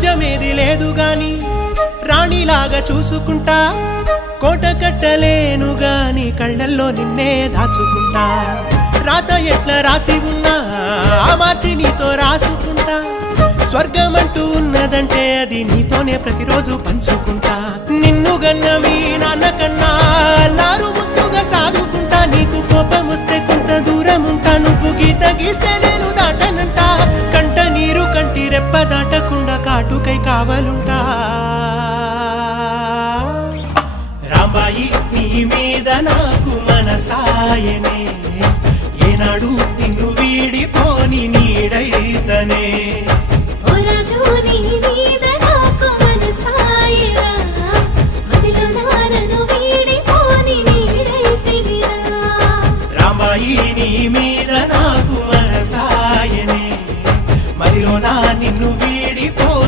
రాజ్యమేది లేదు గాని రాణిలాగా చూసుకుంటా కోట కట్టలేను గాని కళ్ళల్లో నిన్నే దాచుకుంటా రాత ఎట్లా రాసి ఉన్నా మార్చి నీతో రాసుకుంటా స్వర్గమంటూ ఉన్నదంటే అది నీతోనే ప్రతిరోజు పంచుకుంటా నిన్ను గన్న మీ నాన్నకన్నా లారు ముద్దుగా సాదుకుంటా నీకు కోపం వస్తే కొంత దూరం ఉంటా నువ్వు గీత గీస్తే నేను దాటనంటా కంట నీరు కంటి రెప్ప దాటకుండా కాటుకై కావలుంటా రాంబాయి నీ మీద నాకు మనసాయనే ఏనాడు నిన్ను వీడిపోని నీడైతనే ఓ రాజు నీ